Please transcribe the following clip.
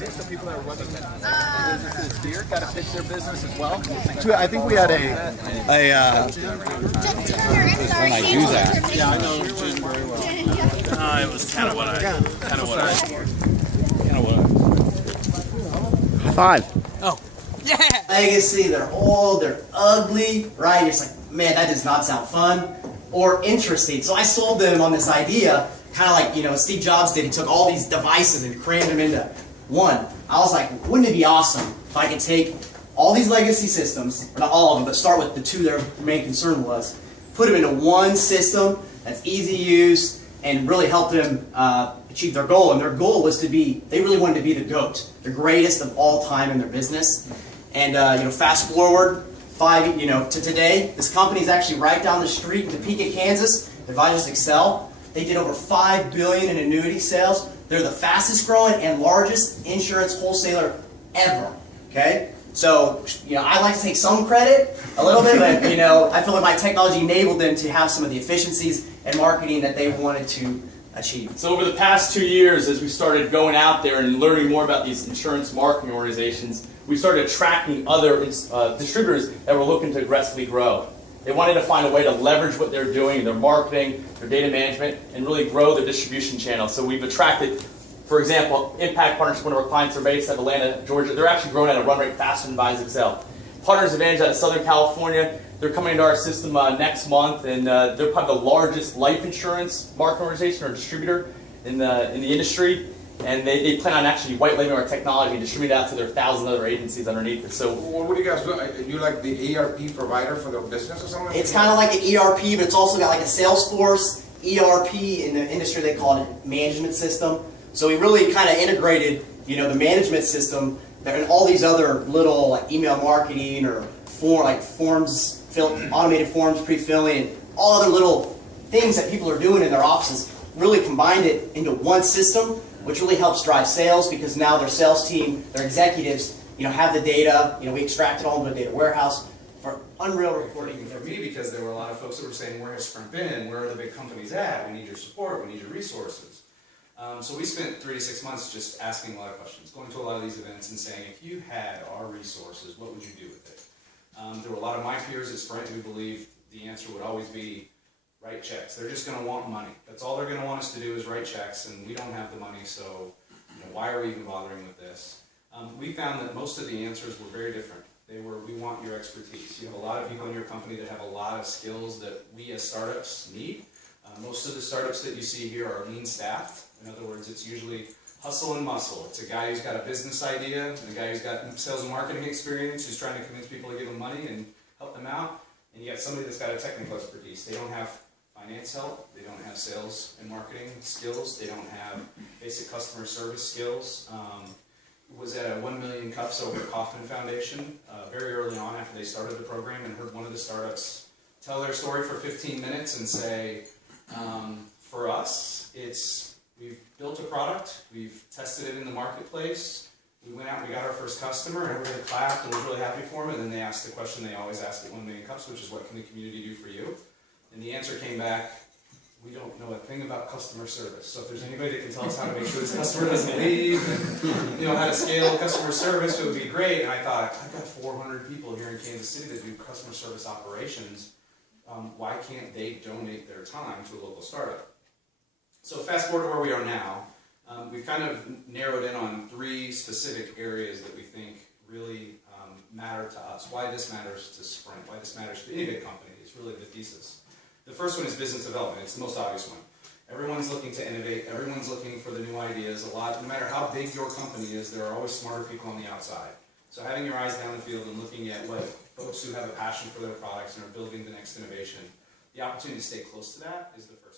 So people that are running businesses here got to pitch their business as well. I think we had a when I do that. yeah, I know. It was kind of what I. High five. Oh, yeah. Legacy, they're old, they're ugly, right? You're just like, man, that does not sound fun or interesting. So I sold them on this idea, kind of like, you know, Steve Jobs did. He took all these devices and crammed them into one. I was like, wouldn't it be awesome if I could take all these legacy systems, or not all of them, but start with the two their main concern was, put them into one system that's easy to use and really help them achieve their goal. And their goal was to be, they really wanted to be the GOAT, the greatest of all time in their business. And you know, fast forward to today, this company is actually right down the street in Topeka, Kansas. If I just excel, they did over $5 billion in annuity sales. They're the fastest growing and largest insurance wholesaler ever. Okay, so you know, I like to take some credit, a little bit, but you know, I feel like my technology enabled them to have some of the efficiencies and marketing that they wanted to achieve. So over the past 2 years, as we started going out there and learning more about these insurance marketing organizations, we started attracting other distributors that were looking to aggressively grow. They wanted to find a way to leverage what they're doing, their marketing, their data management, and really grow their distribution channel. So we've attracted, for example, Impact Partners, one of our clients are based out of Atlanta, Georgia. They're actually growing at a run rate faster than Advise Excel. Partners Advantage out of Southern California, they're coming into our system next month, and they're probably the largest life insurance marketing organization or distributor in the industry. And they plan on actually white labeling our technology and distribute it out to their 1,000 other agencies underneath it. So, what do you guys do? Are you like the ERP provider for the business or something? It's kind of like an ERP, but it's also got like a Salesforce ERP. In the industry, they call it management system. So we really kind of integrated, you know, the management system and all these other little like email marketing or forms, automated forms, pre-filling, and all other little things that people are doing in their offices. Really combined it into one system, which really helps drive sales because now their sales team, their executives, you know, have the data. You know, we extract it all into a data warehouse for unreal reporting. For me, because there were a lot of folks that were saying, where has Sprint been? Where are the big companies at? We need your support. We need your resources. So we spent 3 to 6 months just asking a lot of questions, going to a lot of these events and saying, if you had our resources, what would you do with it? There were a lot of my peers at Sprint who believed the answer would always be write checks. They're just going to want money. That's all they're going to want us to do is write checks, and we don't have the money, so you know, why are we even bothering with this? We found that most of the answers were very different. They were, we want your expertise. You have a lot of people in your company that have a lot of skills that we as startups need. Most of the startups that you see here are lean staffed. In other words, it's usually hustle and muscle. It's a guy who's got a business idea, and a guy who's got sales and marketing experience, who's trying to convince people to give him money and help them out. And you have somebody that's got a technical expertise. They don't have finance help, they don't have sales and marketing skills, they don't have basic customer service skills. Was at a 1 million cups over Kauffman Foundation very early on after they started the program, and heard one of the startups tell their story for 15 minutes and say, for us, we've built a product, we've tested it in the marketplace, we went out and we got our first customer, and everybody clapped and was really happy for them, and then they asked the question they always ask at 1 million cups, which is, what can the community do for you? And the answer came back, we don't know a thing about customer service. So if there's anybody that can tell us how to make sure this customer doesn't leave, and you know, how to scale customer service, it would be great. And I thought, I've got 400 people here in Kansas City that do customer service operations. Why can't they donate their time to a local startup? So fast forward to where we are now. We've kind of narrowed in on 3 specific areas that we think really matter to us. Why this matters to Sprint, why this matters to any big company is really the thesis. The first one is business development. It's the most obvious one. Everyone's looking to innovate. Everyone's looking for the new ideas. No matter how big your company is, there are always smarter people on the outside. So having your eyes down the field and looking at what folks who have a passion for their products and are building the next innovation, the opportunity to stay close to that is the first.